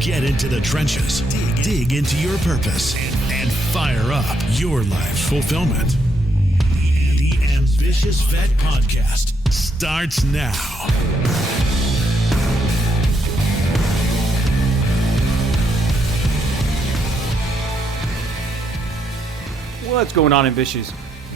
Get into the trenches, dig into your purpose, and fire up your life's fulfillment. The Ambitious Vet Podcast starts now. What's going on, Ambitious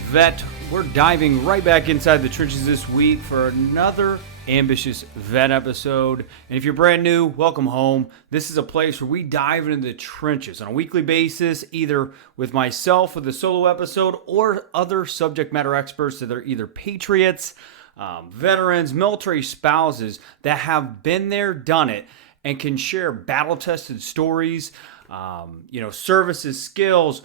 Vet? We're diving right back inside the trenches this week for another Ambitious Vet episode. And if you're brand new, welcome home. This is a place where we dive into the trenches on a weekly basis, either with myself with a solo episode or other subject matter experts that are either patriots, veterans, military spouses that have been there, done it, and can share battle-tested stories, services, skills,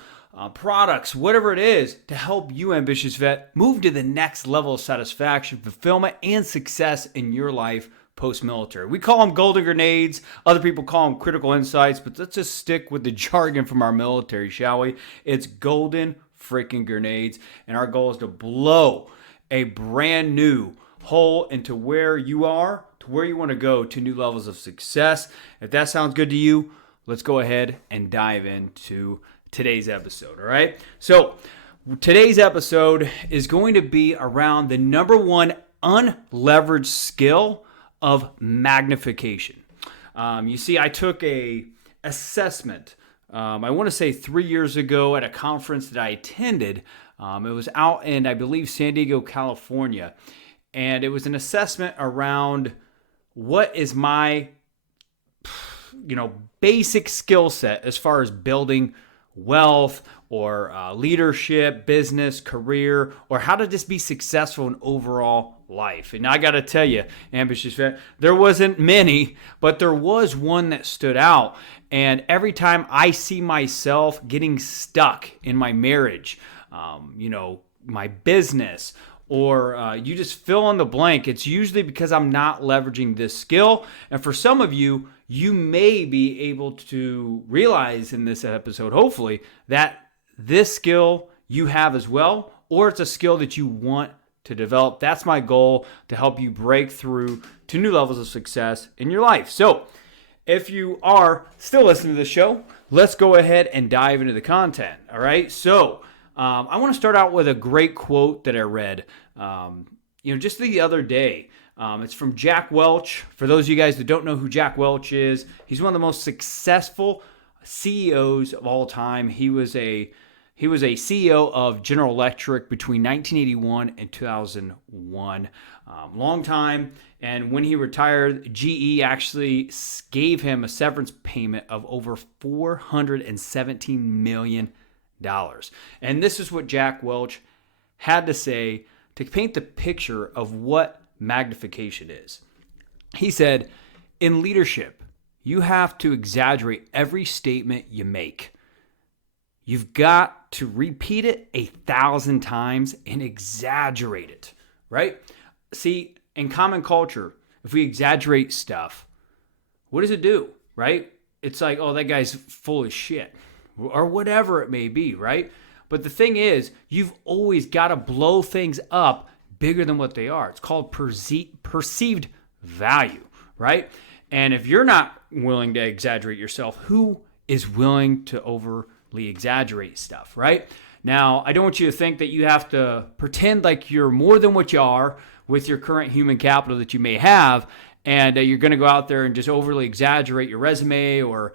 products, whatever it is, to help you, Ambitious Vet, move to the next level of satisfaction, fulfillment, and success in your life post-military. We call them golden grenades. Other people call them critical insights, but let's just stick with the jargon from our military, shall we? It's golden freaking grenades, and our goal is to blow a brand new hole into where you are, to where you want to go, to new levels of success. If that sounds good to you, let's go ahead and dive into today's episode, all right? So today's episode is going to be around the number one unleveraged skill of magnification. You see, I took a assessment, I want to say 3 years ago at a conference that I attended. It was out in, I believe, San Diego, California. And it was an assessment around what is my, basic skill set as far as building wealth or leadership, business, career, or how to just be successful in overall life. And I got to tell you, Ambitious Vet, there wasn't many, but there was one that stood out. And every time I see myself getting stuck in my marriage, my business, or you just fill in the blank, it's usually because I'm not leveraging this skill. And for some of you, you may be able to realize in this episode, hopefully, that this skill you have as well, or it's a skill that you want to develop. That's my goal, to help you break through to new levels of success in your life. So if you are still listening to the show, let's go ahead and dive into the content. All right. So I want to start out with a great quote that I read, just the other day. It's from Jack Welch. For those of you guys that don't know who Jack Welch is, he's one of the most successful CEOs of all time. He was a CEO of General Electric between 1981 and 2001. Long time. And when he retired, GE actually gave him a severance payment of over $417 million. And this is what Jack Welch had to say to paint the picture of what magnification is. He said, in leadership, you have to exaggerate every statement you make. You've got to repeat it 1,000 times and exaggerate it, right? See, in common culture, if we exaggerate stuff, what does it do, right? It's like, oh, that guy's full of shit, or whatever it may be, right? But the thing is, you've always got to blow things up bigger than what they are. It's called perceived value, right? And if you're not willing to exaggerate yourself, who is willing to overly exaggerate stuff, right? Now, I don't want you to think that you have to pretend like you're more than what you are with your current human capital that you may have, and you're going to go out there and just overly exaggerate your resume or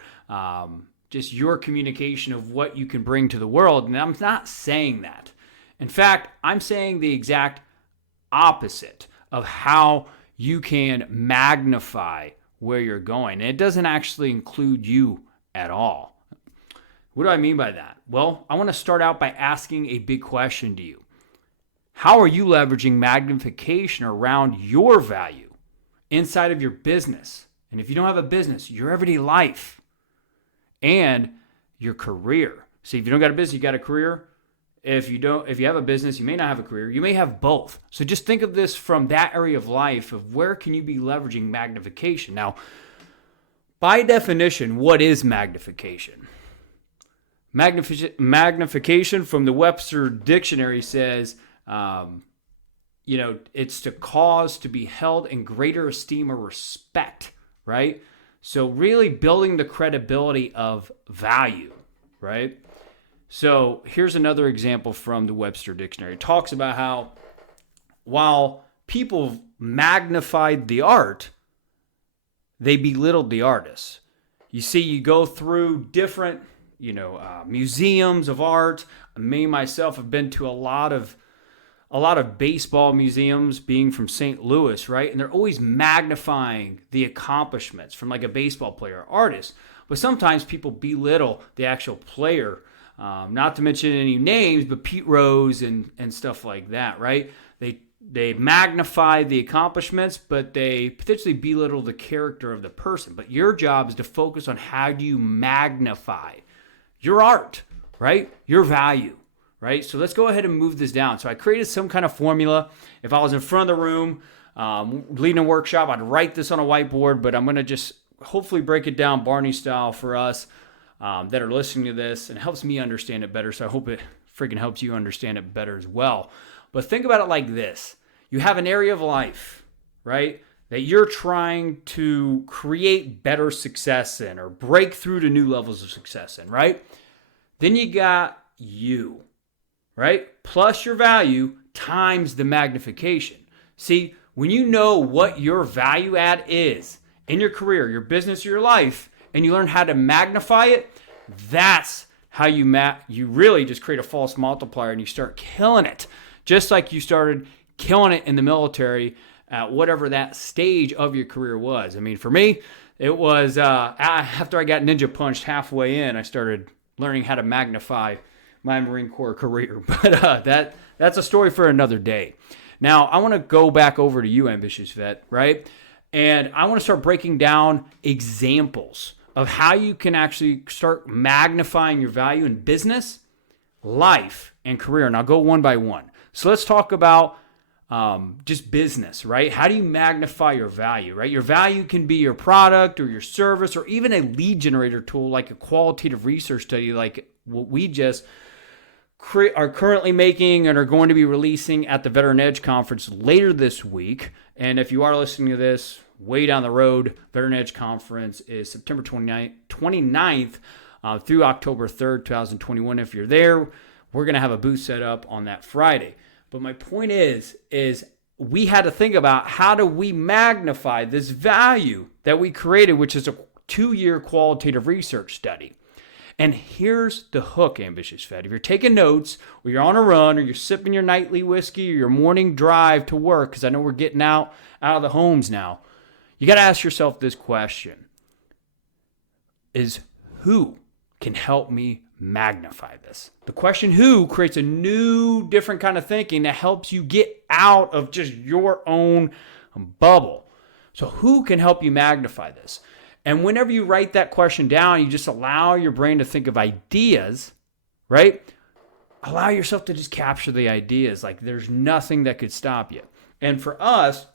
just your communication of what you can bring to the world. And I'm not saying that. In fact, I'm saying the exact opposite of how you can magnify where you're going. And it doesn't actually include you at all. What do I mean by that? Well, I want to start out by asking a big question to you. How are you leveraging magnification around your value inside of your business? And if you don't have a business, your everyday life and your career. See, if you don't got a business, you got a career. If you have a business, you may not have a career. You may have both. So just think of this from that area of life of where can you be leveraging magnification. Now, by definition, what is magnification? Magnification from the Webster Dictionary says, it's to cause to be held in greater esteem or respect, right? So really building the credibility of value, right? So here's another example from the Webster Dictionary. It talks about how while people magnified the art, they belittled the artist. You see, you go through different, museums of art. Me, myself, have been to a lot of baseball museums, being from St. Louis, right? And they're always magnifying the accomplishments from like a baseball player or artist. But sometimes people belittle the actual player, not to mention any names, but Pete Rose and stuff like that, right? They magnify the accomplishments, but they potentially belittle the character of the person. But your job is to focus on how do you magnify your art, right? Your value. Right? So let's go ahead and move this down. So I created some kind of formula. If I was in front of the room leading a workshop, I'd write this on a whiteboard, but I'm going to just hopefully break it down Barney style for us that are listening to this, and it helps me understand it better. So I hope it freaking helps you understand it better as well. But think about it like this. You have an area of life, right, that you're trying to create better success in or break through to new levels of success in, right? Then you got you. Right? Plus your value times the magnification. See, when you know what your value add is in your career, your business, or your life, and you learn how to magnify it, that's how you really just create a false multiplier and you start killing it. Just like you started killing it in the military at whatever that stage of your career was. I mean, for me, it was after I got ninja punched halfway in, I started learning how to magnify my Marine Corps career. But that's a story for another day. Now, I want to go back over to you, Ambitious Vet, right? And I want to start breaking down examples of how you can actually start magnifying your value in business, life, and career. And I'll go one by one. So let's talk about just business, right? How do you magnify your value, right? Your value can be your product or your service or even a lead generator tool like a qualitative research study like what we just are currently making and are going to be releasing at the Veteran Edge Conference later this week. And if you are listening to this way down the road, Veteran Edge Conference is September 29th through October 3rd, 2021. If you're there, we're going to have a booth set up on that Friday. But my point is we had to think about how do we magnify this value that we created, which is a 2-year qualitative research study. And here's the hook, Ambitious Vet. If you're taking notes, or you're on a run, or you're sipping your nightly whiskey, or your morning drive to work, because I know we're getting out of the homes now, you got to ask yourself this question. Is who can help me magnify this? The question who creates a new, different kind of thinking that helps you get out of just your own bubble. So who can help you magnify this? And whenever you write that question down, you just allow your brain to think of ideas, right? Allow yourself to just capture the ideas. Like there's nothing that could stop you. And for us,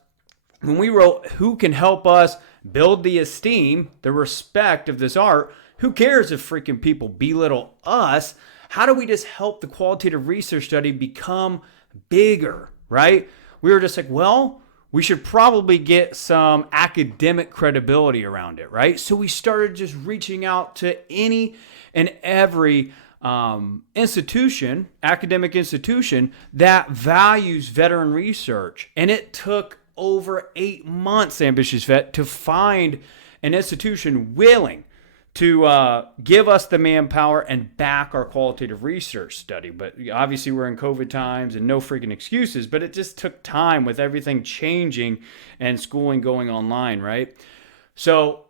when we wrote who can help us build the esteem, the respect of this art, who cares if freaking people belittle us? How do we just help the qualitative research study become bigger, right? We were just like, well, we should probably get some academic credibility around it, right? So we started just reaching out to any and every institution, academic institution that values veteran research. And it took over 8 months, Ambitious Vet, to find an institution willing to give us the manpower and back our qualitative research study. But obviously we're in COVID times and no freaking excuses, but it just took time with everything changing and schooling going online, right? So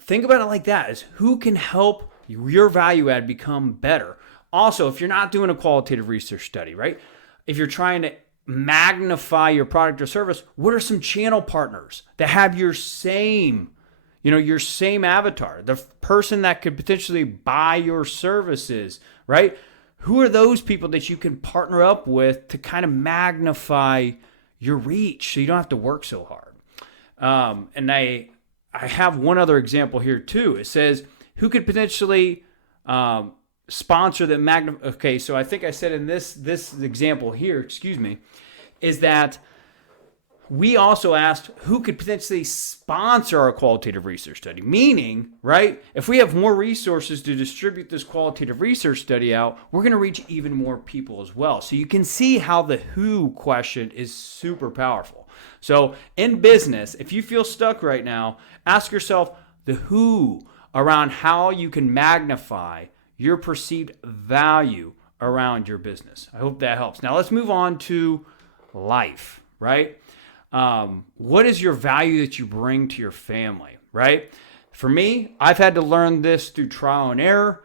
think about it like that, is who can help your value add become better? Also, if you're not doing a qualitative research study, right? If you're trying to magnify your product or service, what are some channel partners that have your same avatar, the person that could potentially buy your services, right? Who are those people that you can partner up with to kind of magnify your reach so you don't have to work so hard? And I have one other example here too. It says, who could potentially sponsor the Okay, so I think I said in this example here, is that we also asked who could potentially sponsor our qualitative research study. Meaning, right, if we have more resources to distribute this qualitative research study out, we're going to reach even more people as well. So you can see how the who question is super powerful. So in business, if you feel stuck right now, ask yourself the who around how you can magnify your perceived value around your business. I hope that helps. Now let's move on to life, right? What is your value that you bring to your family, right? For me, I've had to learn this through trial and error.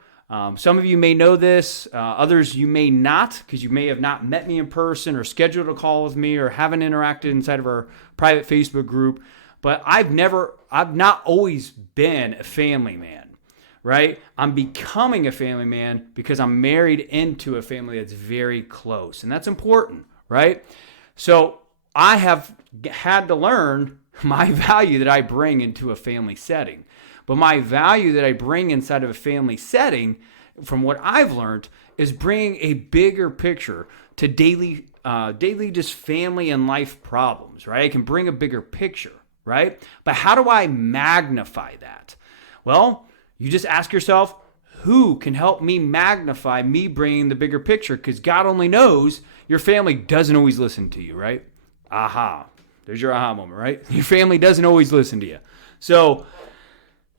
Some of you may know this, others you may not, because you may have not met me in person or scheduled a call with me or haven't interacted inside of our private Facebook group. But I've not always been a family man, right? I'm becoming a family man because I'm married into a family that's very close, and that's important, right? So I have had to learn my value that I bring into a family setting. But my value that I bring inside of a family setting, from what I've learned, is bringing a bigger picture to daily just family and life problems, right? I can bring a bigger picture, right? But how do I magnify that? Well, you just ask yourself, who can help me magnify me bringing the bigger picture? Because God only knows your family doesn't always listen to you, right? Aha. There's your aha moment, right? Your family doesn't always listen to you. So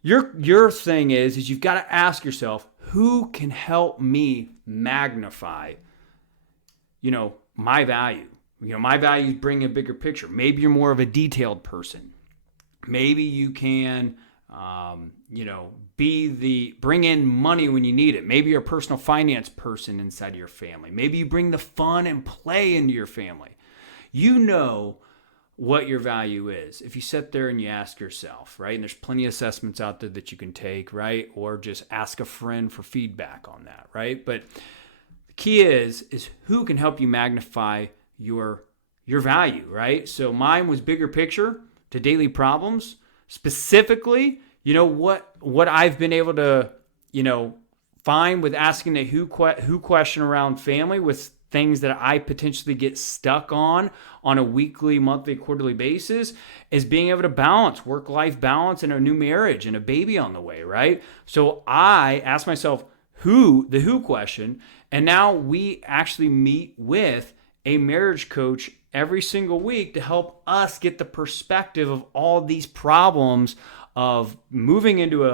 your thing is you've got to ask yourself, who can help me magnify, my value? My values bring a bigger picture. Maybe you're more of a detailed person. Maybe you can, bring in money when you need it. Maybe you're a personal finance person inside of your family. Maybe you bring the fun and play into your family. You know what your value is if you sit there and you ask yourself, right? And there's plenty of assessments out there that you can take, right? Or just ask a friend for feedback on that, right? But the key is who can help you magnify your value, right? So mine was bigger picture to daily problems. Specifically, what I've been able to, find with asking the who question around family with things that I potentially get stuck on a weekly, monthly, quarterly basis is being able to balance work-life balance and a new marriage and a baby on the way, right? So I asked myself the who question, and now we actually meet with a marriage coach every single week to help us get the perspective of all these problems of moving into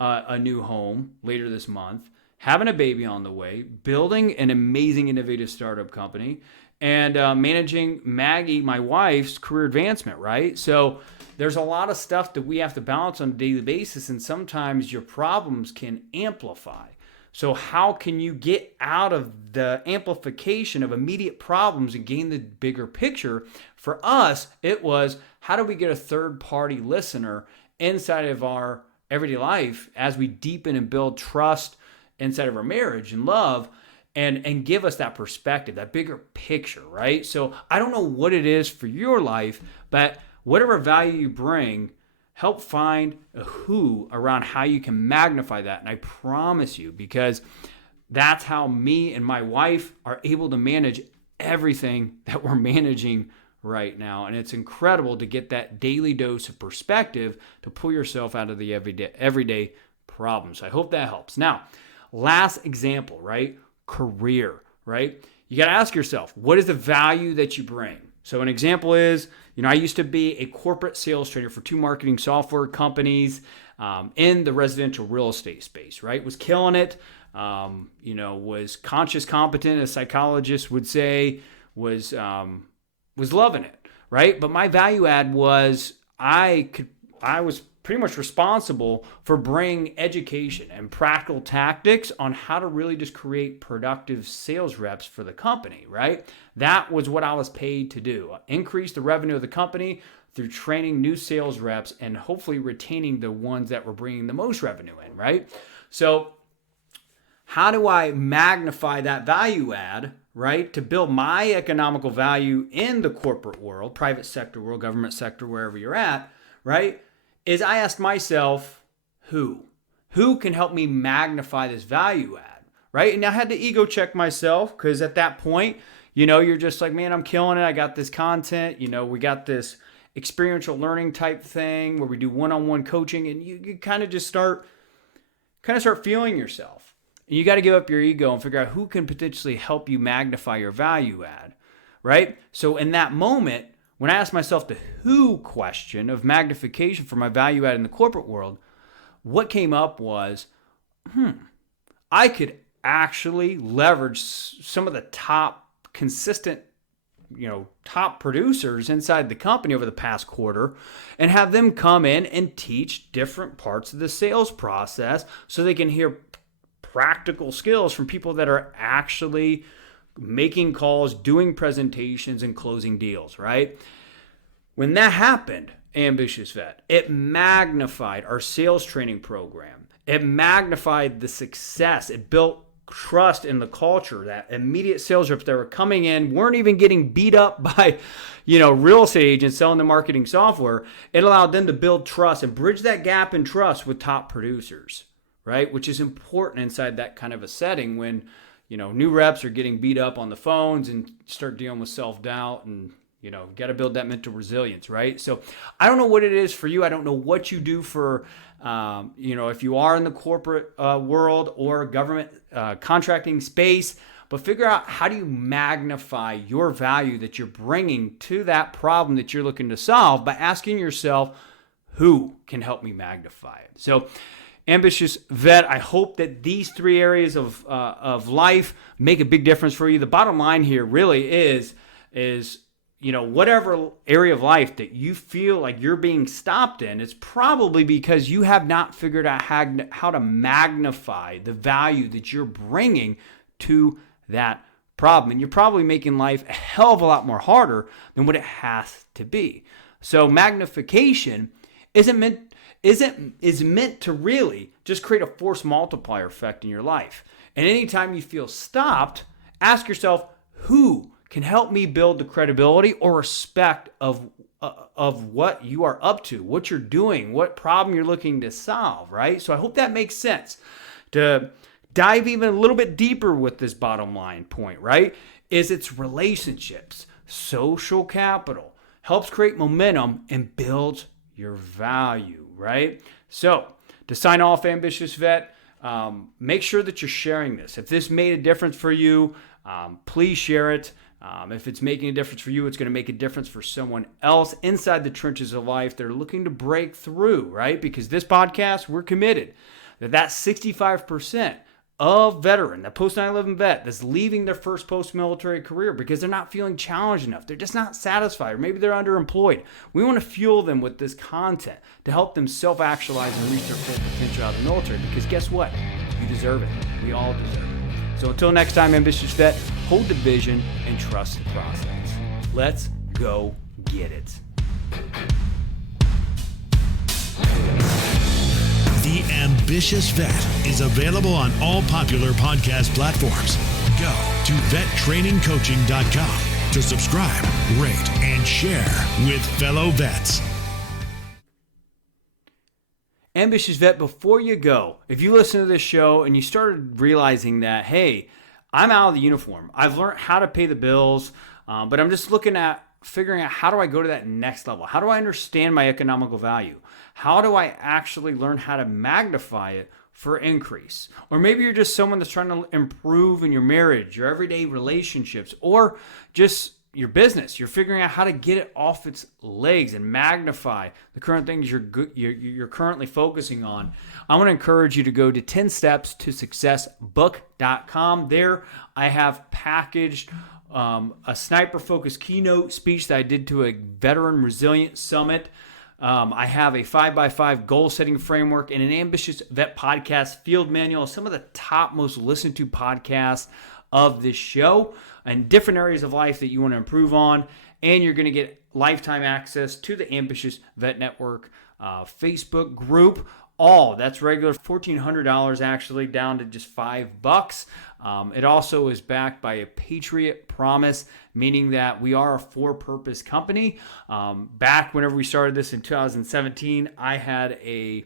a new home later this month, having a baby on the way, building an amazing innovative startup company, and managing Maggie, my wife's career advancement, right? So there's a lot of stuff that we have to balance on a daily basis, and sometimes your problems can amplify. So how can you get out of the amplification of immediate problems and gain the bigger picture? For us, it was, how do we get a third-party listener inside of our everyday life as we deepen and build trust inside of our marriage and love, and give us that perspective, that bigger picture, right? So I don't know what it is for your life, but whatever value you bring, help find a who around how you can magnify that. And I promise you, because that's how me and my wife are able to manage everything that we're managing right now. And it's incredible to get that daily dose of perspective to pull yourself out of the everyday problems. I hope that helps. Now, last example, right? Career, right? You got to ask yourself, what is the value that you bring? So an example is, I used to be a corporate sales trainer for 2 marketing software companies in the residential real estate space, right? Was killing it, was conscious competent, as psychologists would say, was loving it, right? But my value add was I was pretty much responsible for bringing education and practical tactics on how to really just create productive sales reps for the company, right? That was what I was paid to do. Increase the revenue of the company through training new sales reps and hopefully retaining the ones that were bringing the most revenue in, right? So how do I magnify that value add, right, to build my economical value in the corporate world, private sector world, government sector, wherever you're at, right? Is I asked myself, who can help me magnify this value add, right? And I had to ego check myself, because at that point, You're just like, man, I'm killing it. I got this content. We got this experiential learning type thing where we do one-on-one coaching, and you kind of just start feeling yourself. And you got to give up your ego and figure out who can potentially help you magnify your value add, right? So in that moment, when I asked myself the who question of magnification for my value add in the corporate world, what came up was, I could actually leverage some of the top consistent, top producers inside the company over the past quarter and have them come in and teach different parts of the sales process so they can hear practical skills from people that are actually making calls, doing presentations, and closing deals, right? When that happened, Ambitious Vet, it magnified our sales training program. It magnified the success. It built trust in the culture. That immediate sales reps that were coming in weren't even getting beat up by, real estate agents selling the marketing software. It allowed them to build trust and bridge that gap in trust with top producers, right? Which is important inside that kind of a setting when, new reps are getting beat up on the phones and start dealing with self-doubt and, got to build that mental resilience, right? So I don't know what it is for you. I don't know what you do for, if you are in the corporate world or government contracting space, but figure out how do you magnify your value that you're bringing to that problem that you're looking to solve by asking yourself, who can help me magnify it? So Ambitious Vet, I hope that these three areas of life make a big difference for you. The bottom line here really is whatever area of life that you feel like you're being stopped in, it's probably because you have not figured out how to magnify the value that you're bringing to that problem. And you're probably making life a hell of a lot more harder than what it has to be. So magnification is meant to really just create a force multiplier effect in your life. And anytime you feel stopped, ask yourself, who can help me build the credibility or respect of what you are up to, what you're doing, what problem you're looking to solve, right? So I hope that makes sense. To dive even a little bit deeper with this bottom line point, right, is it's relationships, social capital, helps create momentum and builds your value, right? So to sign off, Ambitious Vet, make sure that you're sharing this. If this made a difference for you, please share it. If it's making a difference for you, it's going to make a difference for someone else inside the trenches of life. They're looking to break through, right? Because this podcast, we're committed that 65% of veteran, that post 9/11 vet that's leaving their first post-military career because they're not feeling challenged enough. They're just not satisfied, or maybe they're underemployed. We want to fuel them with this content to help them self-actualize and reach their full potential out of the military, because guess what? You deserve it. We all deserve it. So until next time, Ambitious Vet, hold the vision and trust the process. Let's go get it. The Ambitious Vet is available on all popular podcast platforms. Go to vettrainingcoaching.com to subscribe, rate, and share with fellow vets. Ambitious Vet, before you go, if you listen to this show and you started realizing that, hey, I'm out of the uniform, I've learned how to pay the bills, but I'm just looking at figuring out how do I go to that next level? How do I understand my economical value? How do I actually learn how to magnify it for increase? Or maybe you're just someone that's trying to improve in your marriage, your everyday relationships, or just your business. You're figuring out how to get it off its legs and magnify the current things you're currently focusing on. I want to encourage you to go to 10stepstosuccessbook.com. There I have packaged a sniper-focused keynote speech that I did to a veteran resilience summit. I have a 5x5 goal-setting framework and an Ambitious Vet podcast field manual, some of the top most listened to podcasts of this show and different areas of life that you want to improve on. And you're going to get lifetime access to the Ambitious Vet Network Facebook group. That's regular $1,400 actually, down to just $5. It also is backed by a Patriot Promise, meaning that we are a for-purpose company. Back whenever we started this in 2017, I had a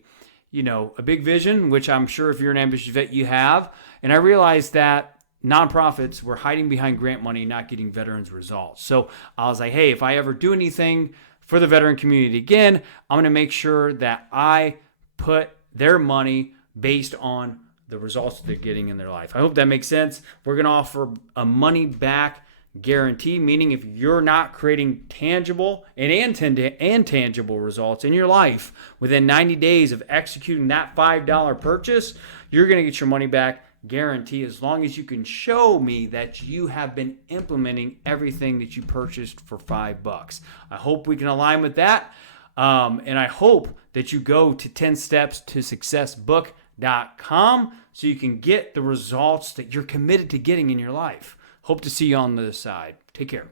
big vision, which I'm sure if you're an ambitious vet, you have. And I realized that nonprofits were hiding behind grant money, not getting veterans results. So I was like, hey, if I ever do anything for the veteran community again, I'm going to make sure that I put their money based on the results that they're getting in their life. I hope that makes sense. We're going to offer a money back guarantee, meaning if you're not creating tangible and intangible results in your life within 90 days of executing that $5 purchase, you're going to get your money back guarantee as long as you can show me that you have been implementing everything that you purchased for $5. I hope we can align with that. And I hope that you go to 10stepstosuccessbook.com so you can get the results that you're committed to getting in your life. Hope to see you on the other side. Take care.